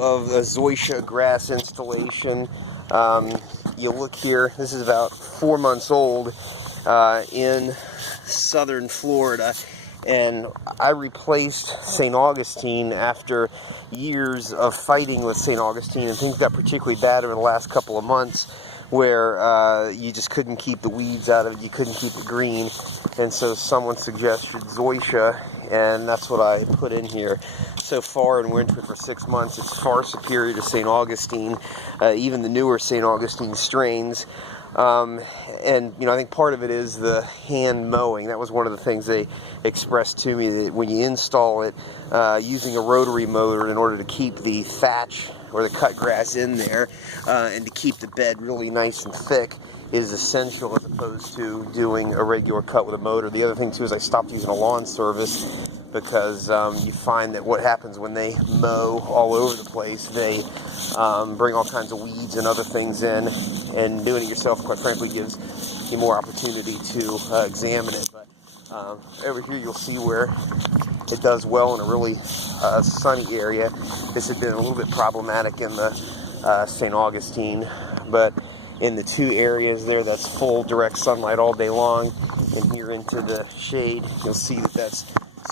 of a Zoysia grass installation. You look here, this is about 4 months old in southern Florida, and I replaced St. Augustine after years of fighting with St. Augustine, and things got particularly bad over the last couple of months where you just couldn't keep the weeds out of it, you couldn't keep it green, and so someone suggested Zoysia, and that's what I put in here. So far in winter for 6 months, it's far superior to St. Augustine, even the newer St. Augustine strains. And I think part of it is the hand mowing. That was one of the things they expressed to me, that when you install it using a rotary motor in order to keep the thatch or the cut grass in there and to keep the bed really nice and thick is essential, as opposed to doing a regular cut with a motor. The other thing too is I stopped using a lawn service, because you find that what happens when they mow all over the place, they bring all kinds of weeds and other things in, and doing it yourself, quite frankly, gives you more opportunity to examine it. But over here you'll see where it does well in a really sunny area. This had been a little bit problematic in the St. Augustine, but in the two areas there that's full direct sunlight all day long, and here into the shade, you'll see that that's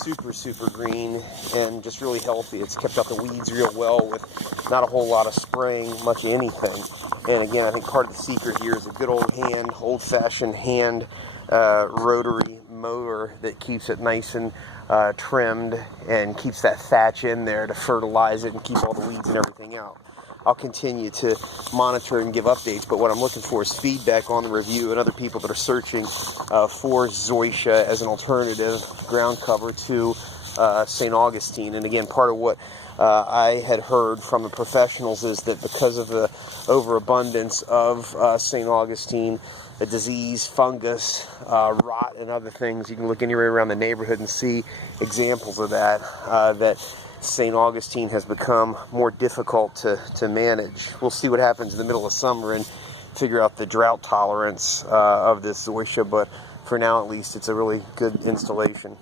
super green and just really healthy. It's kept out the weeds real well with not a whole lot of spraying, much of anything. And again, I think part of the secret here is a good old-fashioned hand rotary mower that keeps it nice and trimmed and keeps that thatch in there to fertilize it and keep all the weeds and everything out. I'll continue to monitor and give updates, but what I'm looking for is feedback on the review and other people that are searching for Zoysia as an alternative ground cover to St. Augustine. And again, part of what I had heard from the professionals is that because of the overabundance of St. Augustine, the disease, fungus, rot, and other things, you can look anywhere around the neighborhood and see examples of that, that St. Augustine has become more difficult to manage. We'll see what happens in the middle of summer and figure out the drought tolerance of this Zoysia, but for now at least it's a really good installation.